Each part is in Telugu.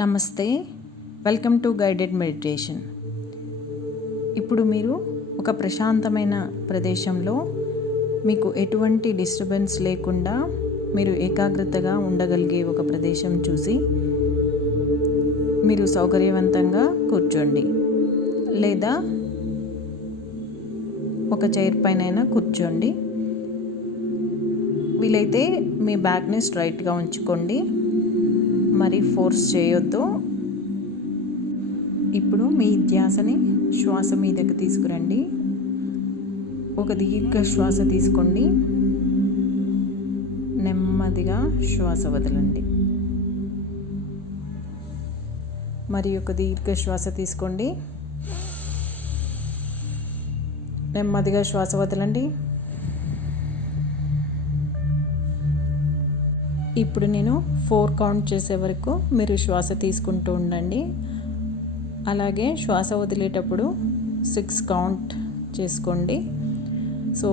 నమస్తే, వెల్కమ్ టు గైడెడ్ మెడిటేషన్. ఇప్పుడు మీరు ఒక ప్రశాంతమైన ప్రదేశంలో మీకు ఎటువంటి డిస్టర్బెన్స్ లేకుండా మీరు ఏకాగ్రతగా ఉండగలిగే ఒక ప్రదేశం చూసి మీరు సౌకర్యవంతంగా కూర్చోండి, లేదా ఒక చైర్ పైన కూర్చోండి. వీలైతే మీ బ్యాక్ని స్ట్రైట్గా ఉంచుకోండి, మరి ఫోర్స్ చేయొద్దు. ఇప్పుడు మీ ధ్యాసని శ్వాస మీదకి తీసుకురండి. ఒక దీర్ఘ శ్వాస తీసుకోండి, నెమ్మదిగా శ్వాస వదలండి. మరి ఒక దీర్ఘ శ్వాస తీసుకోండి, నెమ్మదిగా శ్వాస వదలండి. ఇప్పుడు నేను 4 కౌంట్ చేసే వరకు మీరు శ్వాస తీసుకుంటూ ఉండండి. అలాగే శ్వాస వదిలేటప్పుడు 6 కౌంట్ చేసుకోండి. సో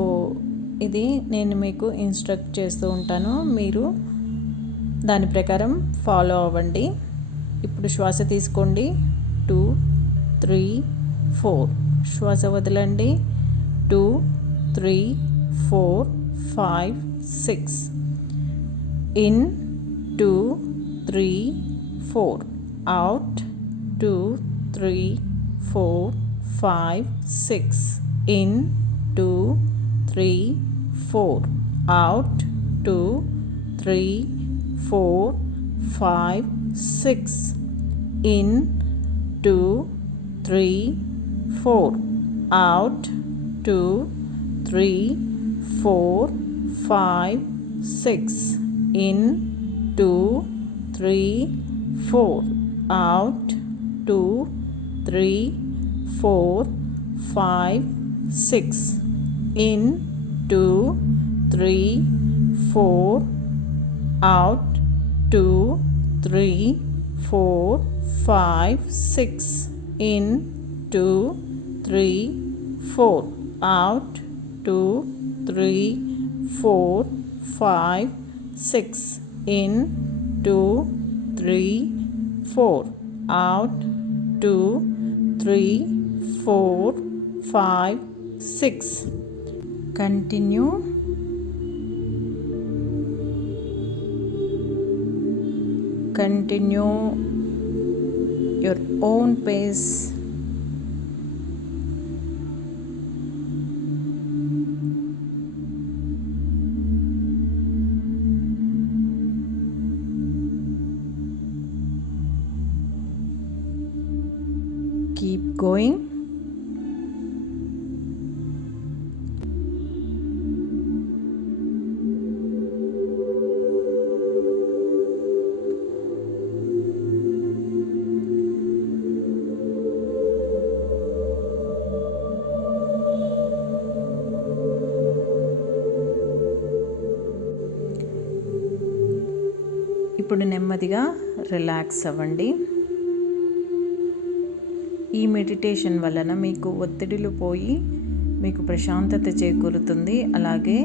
ఇది నేను మీకు ఇన్స్ట్రక్ట్ చేస్తూ ఉంటాను, మీరు దాని ప్రకారం ఫాలో అవ్వండి. ఇప్పుడు శ్వాస తీసుకోండి, 2, 3, 4. శ్వాస వదలండి, 2, 3, 4, 5, 6. In 2, 3, 4. Out 2, 3, 4, 5, 6. In 2, 3, 4. Out 2, 3, 4, 5, 6. In 2, 3, 4. Out 2, 3, 4, 5, 6. In 2, 3, 4. Out 2, 3, 4, 5, 6. In 2, 3, 4. Out 2, 3, 4, 5, 6. In 2, 3, 4. Out 2, 3, 4, 5, 6. In 2, 3, 4. Out 2, 3, 4, 5, 6. Continue. Continue your own pace. Keep going. ఇప్పుడు నెమ్మదిగా రిలాక్స్ అవ్వండి. ఈ మెడిటేషన్ వలన మీకు ఒత్తిడిలు పోయి మీకు ప్రశాంతత చేకూరుతుంది. అలాగే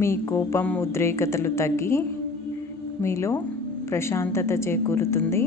మీ కోపం, ఉద్రేకతలు తగ్గి మీలో ప్రశాంతత చేకూరుతుంది.